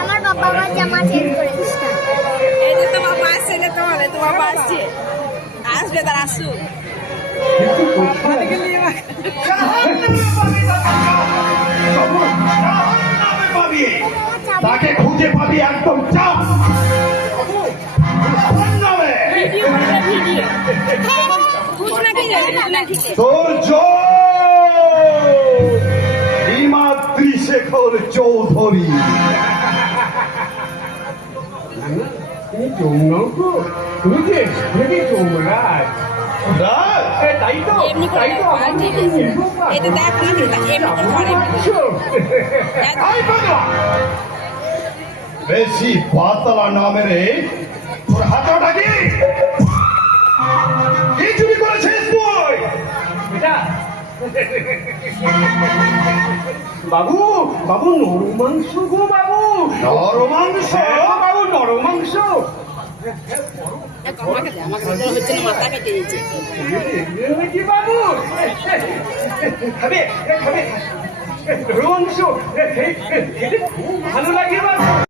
আমার বাবা আমার জামা চেঞ্জ করে দিচ্ছে। এই যে তোমার মা ছেলে তোমার তোমার মা আসছে, আসবে তার আসুক। তাকে খুঁজে পাবি একদম চাপ শেখর চৌধুরী। বেশি পাতলা না মেরে তোর হাতটা কি চুরি করেছিস তুই? বাবু বাবু নরমাংস গো বাবু, নরমাংস বাবু নরমাংস। মাথা কেটে দিয়েছে বাবু খাবে খাবে নরমাংস, ভালো লাগে বাবু।